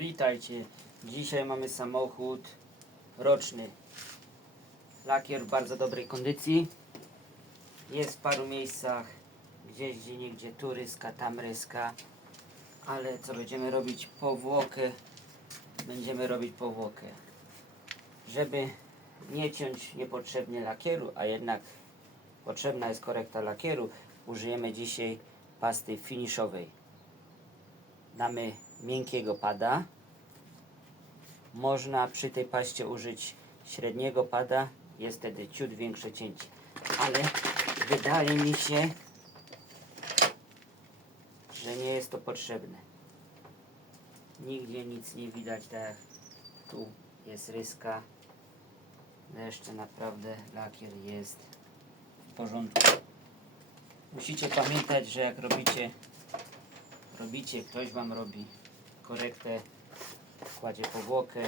Witajcie. Dzisiaj mamy samochód roczny. Lakier w bardzo dobrej kondycji. Jest w paru miejscach, gdzieś gdzie niegdzie tu ryska, tam ryska. Ale co będziemy robić? Powłokę. Będziemy robić powłokę. Żeby nie ciąć niepotrzebnie lakieru, a jednak potrzebna jest korekta lakieru, użyjemy dzisiaj pasty finiszowej. Damy miękkiego pada. Można przy tej paście użyć średniego pada, jest wtedy ciut większe cięcie. Ale wydaje mi się, że nie jest to potrzebne. Nigdzie nic nie widać, tak tu jest ryska. Jeszcze naprawdę lakier jest w porządku. Musicie pamiętać, że jak robicie robicie, ktoś wam robi korektę, kładzie powłokę.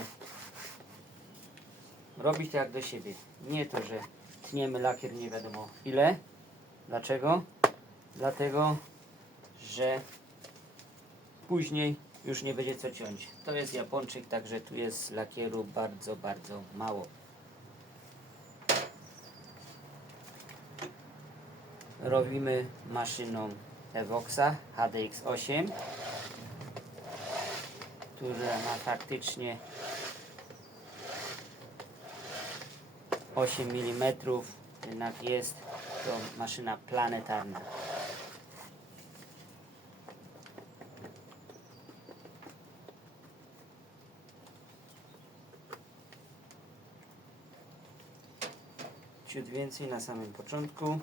Robić to jak do siebie. Nie to, że tniemy lakier nie wiadomo ile. Dlaczego? Dlatego, że później już nie będzie co ciąć. To jest Japończyk, także tu jest lakieru bardzo, bardzo mało. Robimy maszyną Evoxa HDX8 która ma faktycznie 8 mm jednak jest to maszyna planetarna. Ciut więcej na samym początku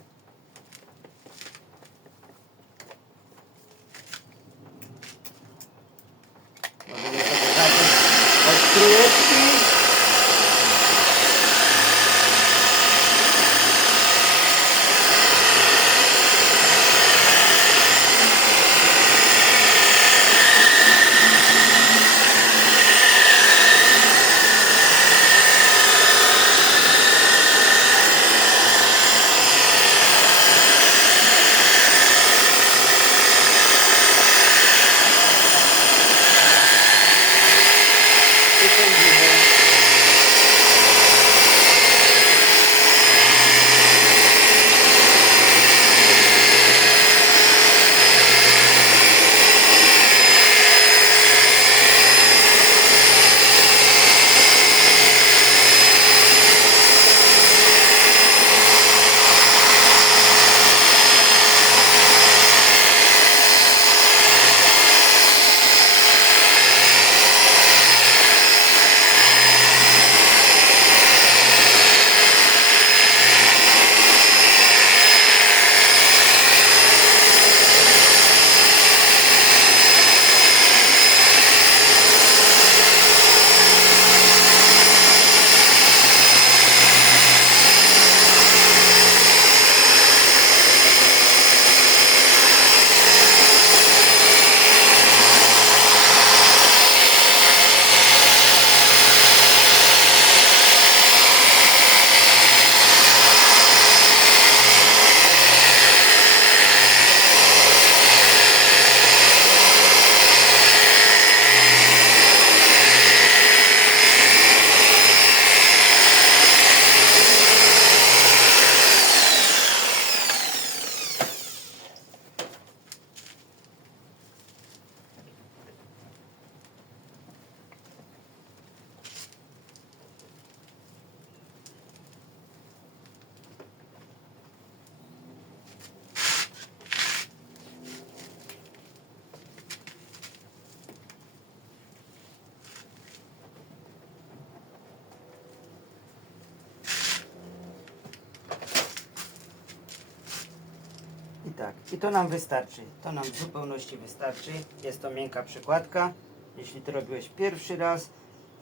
tak, i to nam wystarczy. To nam w zupełności wystarczy. Jest to miękka przykładka. Jeśli to robiłeś pierwszy raz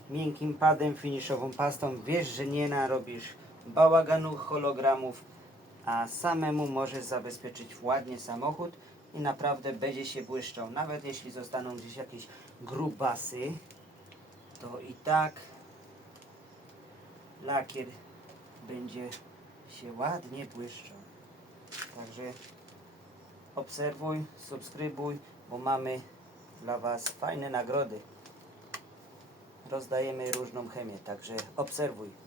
miękkim padem, finiszową pastą, wiesz, że nie narobisz bałaganu, hologramów, a samemu możesz zabezpieczyć ładnie samochód i naprawdę będzie się błyszczał. Nawet jeśli zostaną gdzieś jakieś grubasy, to i tak lakier będzie się ładnie błyszczał. Także obserwuj, subskrybuj, bo mamy dla Was fajne nagrody. rozdajemy różną chemię, także obserwuj.